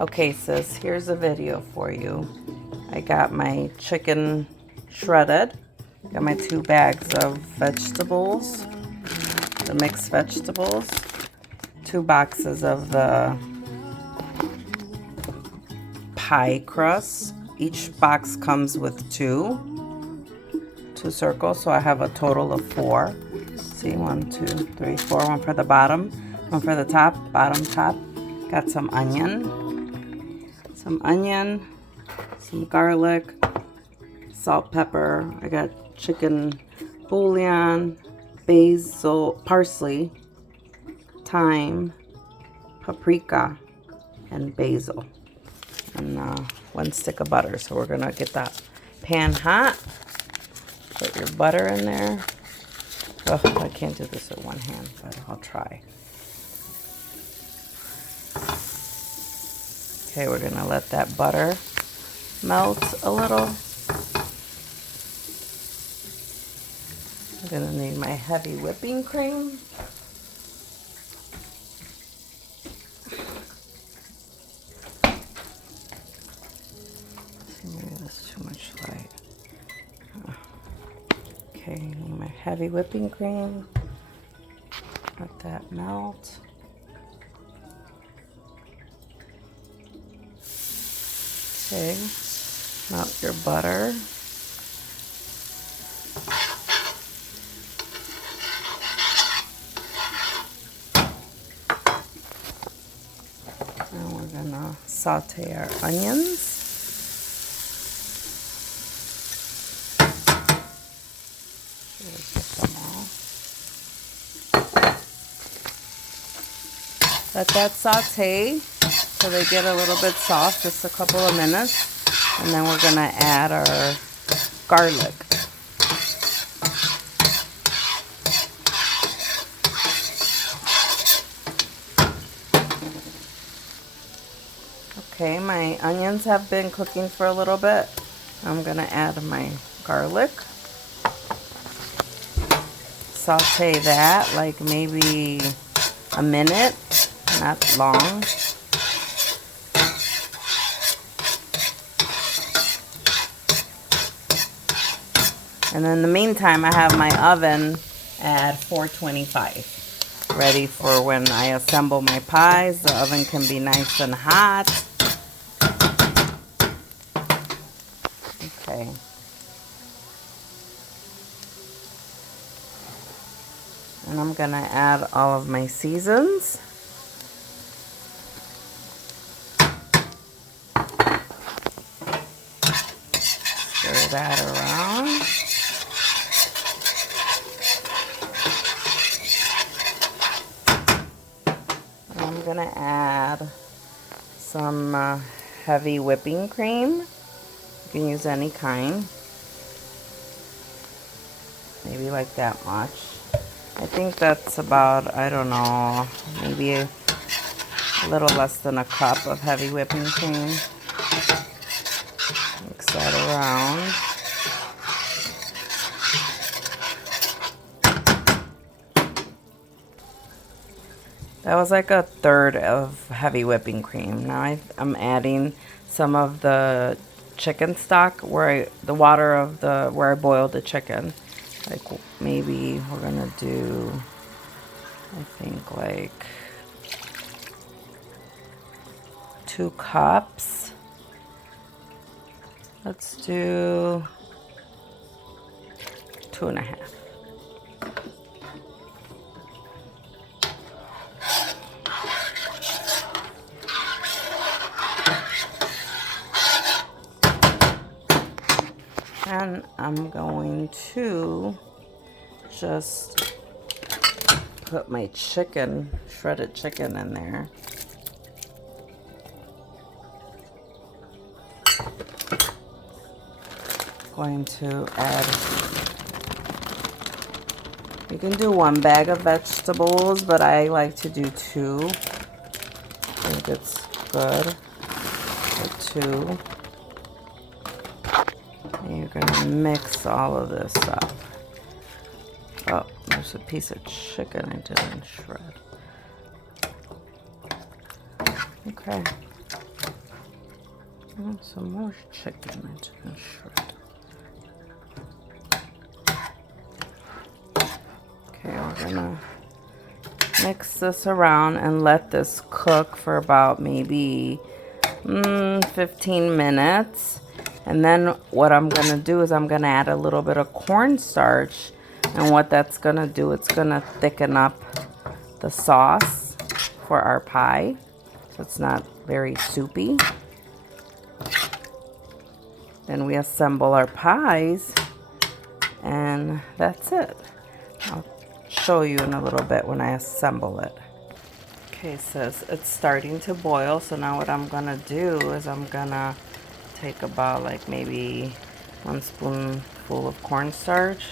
Okay, sis, here's a video for you. I got my chicken shredded. Got my 2 bags of vegetables, the mixed vegetables, 2 boxes of the pie crust. Each box comes with two circles, so I have a total of 4. See, 1, 2, 3, 4. One for the bottom, one for the top, bottom, top. Got some onion, some garlic, salt, pepper. I got chicken bouillon, basil, parsley, thyme, paprika, and basil, and 1 stick of butter. So we're gonna get that pan hot. Put your butter in there. Oh, I can't do this with one hand, but I'll try. Okay, we're gonna let that butter melt a little. I'm gonna need my heavy whipping cream. Maybe that's too much light. Okay, need my heavy whipping cream. Let that melt. Okay, melt your butter. Now we're gonna saute our onions. Get them all. Let that saute so they get a little bit soft, just a couple of minutes. And then we're gonna add our garlic. Okay, my onions have been cooking for a little bit. I'm gonna add my garlic. Saute that like maybe a minute, not long. And in the meantime, I have my oven at 425, ready for when I assemble my pies. The oven can be nice and hot. Okay. And I'm gonna add all of my seasons. Stir that around. And I'm gonna add some heavy whipping cream. You can use any kind. Maybe like that much. I think that's about, I don't know, maybe a little less than a cup of heavy whipping cream. Mix that around. That was like a third of heavy whipping cream. Now I'm adding some of the chicken stock, the water of where I boiled the chicken. Like maybe we're gonna do, I think like 2 cups. Let's do 2.5. And I'm going to just put my chicken, shredded chicken in there. Going to add, you can do 1 bag of vegetables, but I like to do 2. I think it's good for 2. And you're gonna mix all of this up. Oh, there's a piece of chicken I didn't shred. Okay. And some more chicken. I'm just gonna shred. Okay, we're gonna mix this around and let this cook for about maybe 15 minutes. And then what I'm gonna do is I'm gonna add a little bit of cornstarch, and what that's gonna do, it's gonna thicken up the sauce for our pie so it's not very soupy. Then we assemble our pies, and that's it. I'll show you in a little bit when I assemble it. Okay, sis, it's starting to boil, so now what I'm gonna do is I'm gonna take about like maybe 1 spoonful of cornstarch,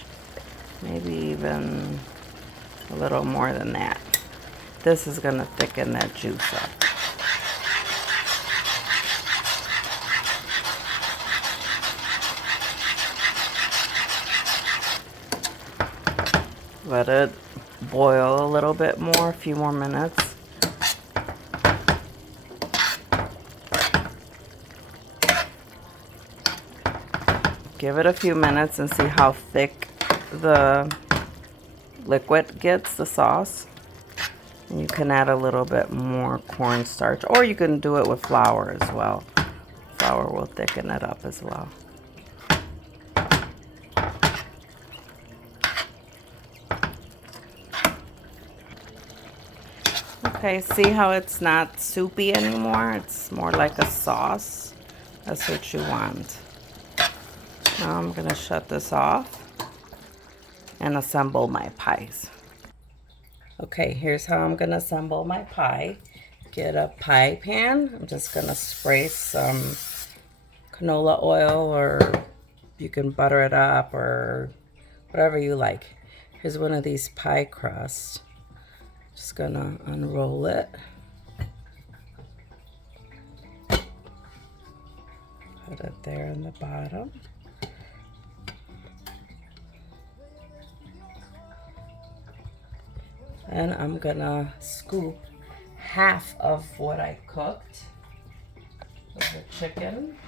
maybe even a little more than that. This is gonna thicken that juice up. Let it boil a little bit more, a few more minutes. Give it a few minutes and see how thick the liquid gets, the sauce. And you can add a little bit more cornstarch, or you can do it with flour as well. Flour will thicken it up as well. Okay, see how it's not soupy anymore? It's more like a sauce. That's what you want. Now I'm gonna shut this off and assemble my pies. Okay, here's how I'm gonna assemble my pie. Get a pie pan. I'm just gonna spray some canola oil, or you can butter it up or whatever you like. Here's one of these pie crusts. Just gonna unroll it. Put it there in the bottom. And I'm gonna scoop half of what I cooked of the chicken.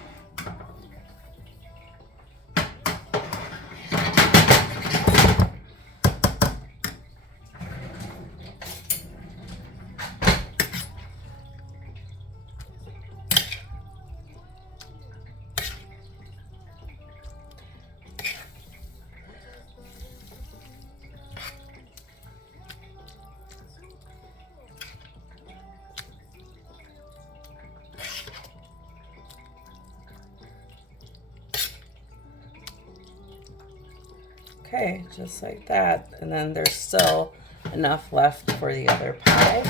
Okay, just like that. And then there's still enough left for the other pie.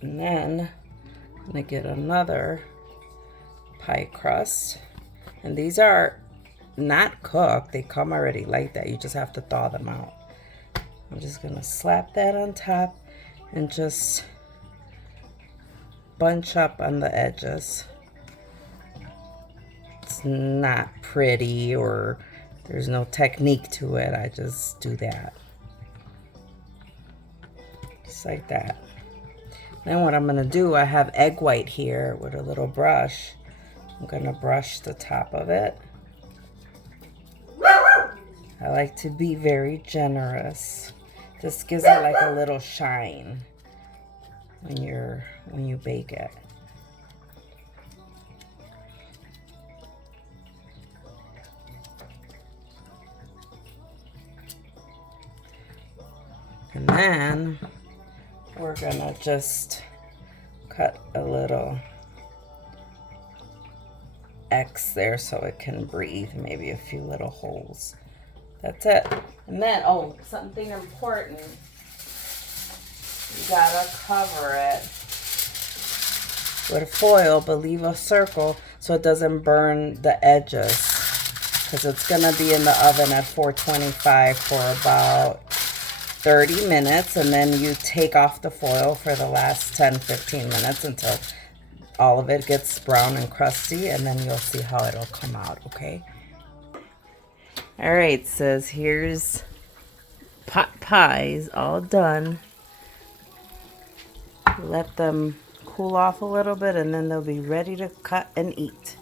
And then I'm gonna get another pie crust. And these are not cooked. They come already like that. You just have to thaw them out. I'm just gonna slap that on top and just bunch up on the edges. It's not pretty, or there's no technique to it. I just do that. Just like that. Then what I'm gonna do, I have egg white here with a little brush. I'm gonna brush the top of it. I like to be very generous. This gives it like a little shine when you bake it. And then we're gonna just cut a little X there so it can breathe, maybe a few little holes. That's it. And then, oh, something important, you gotta cover it with foil, but leave a circle so it doesn't burn the edges, because it's gonna be in the oven at 425 for about 30 minutes, and then you take off the foil for the last 10-15 minutes until all of it gets brown and crusty, and then you'll see how it'll come out, okay? All right, so here's pot pies all done. Let them cool off a little bit, and then they'll be ready to cut and eat.